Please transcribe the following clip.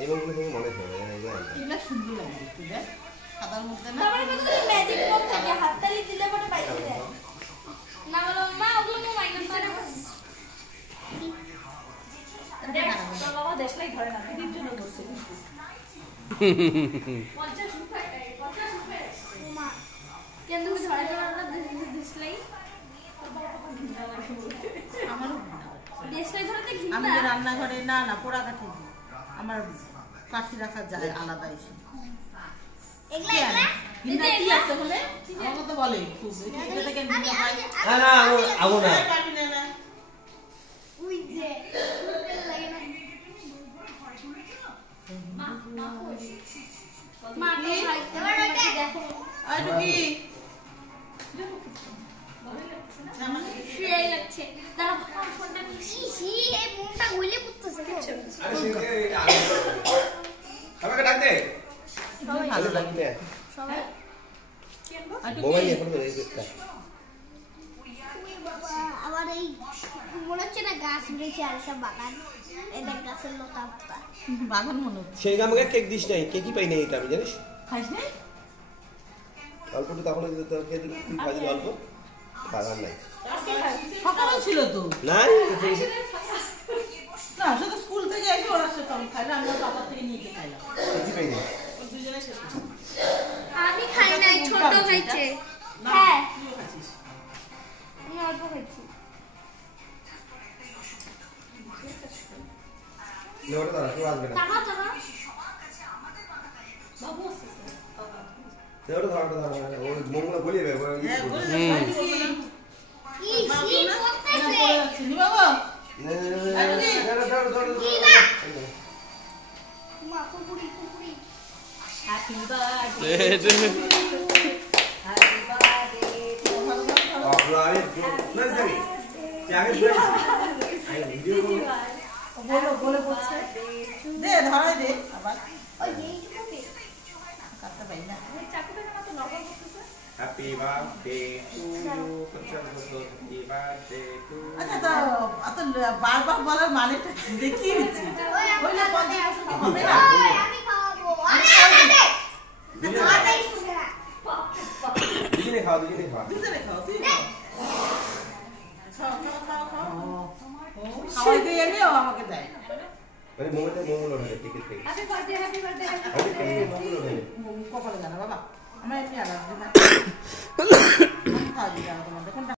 এইগুলো থেকে মনে হয় এগুলা সুন্দর লাগে দেখতে দেখ সাদার মধ্যে না তারপরে কত ম্যাজিক বক্স থাকে হাততালি দিলে পরে পাইছে যায় না বলো মা ওগুলো তো মাইনাস করে দেখ তোর বাবা দেশলাই ধরে না দিদির জন্য বসে 50 রুপায় 50 রুপায় মা কেন তুমি ধরে না দেশলাই আমারও দেশলাই ধরতে ঘিন্না আমি যে রান্নাঘরে না না পোড়া কাঠি আমার কাঠি রাখা যায় আলাদা এসে এগুলা ঘিন্না কি আছে বলে আমাকে তো বলে খুব এটা থেকে ঘিন্না পাই না না আগো না পারবি না না উই যে লাগে না মা তো ভাই এবার ওটা দেখো আর কি সেই লাগছে দাঁড়া ফোনটা হি এই মুখটা গুলে পুত্তছে আরে সেই আমাকে ডাক দে ভালো লাগে সবাই মোবাইল নিয়ে ফটো এই দেখতে ওই বাবা আমার এই মনে হচ্ছে না গাছ উড়েছে আর একটা বাগান এটা গাছের লতা পাতা বাগান মনে হচ্ছে সেই আমাকে কেক দিস নাই কেকই পাই নাই এটা আমি জানিস খাইস না অল্প তো তখন তোকে তুই খাইলি অল্প বাগান নাই সকালে ছিল তো নাই না শুধু স্কুল থেকে এসে ওরা সে কম খাইলো আমি ওর বাবা থেকে নিয়ে গিয়ে খাইলাম কেকই পাই নাই ওই দুজনে শেষ করছি আমি খাই নাই ছোট খাইছে না হ্যাঁ তুইও খাইছিস আমি অল্প খাইছি ওটা দাঁড়া কেউ আসবে না টাকা টাকা বাবু আছে ওটা ধর ও মঙ্গলা বলিয়ে দেবে হ্যাঁ বলে ই সি করতেছে নি বাবা মা কুকুরি কুকুরি হ্যাপি বার্থডে হ্যাপি বার্থডে বলো বলে বলছে দে ধরাই দে আবার ওই এইটুকুতে কাটতে পাই না ওই চাকুটা না তো নরমাল করতেছে হ্যাপি বার্থডে টু ইউ 50 বছর হ্যাপি বার্থডে টু আচ্ছা তো এত বারবার বলার মানেটা দেখিয়ে দিচ্ছি ওই না 50 বছর হবে না ওই আমি খাওয়াবো আমি খাওয়াতে খাওয়াতেই শুনে না দুজনে খাও দুজনে খাও দুজনে খাও তুই খাও খাও খাও খাওয়াই দিয়ে এনে ও আমাকে দেয় মানে মোমোটা মোমোলো হয় টিকেট থেকে হ্যাপি বার্থডে হ্যাপি বার্থডে আমি কেন মোমোলো হয় কপালে জানা বাবা আমার এমনি আলাদা খাওয়া দিই তোমাদের কোনটা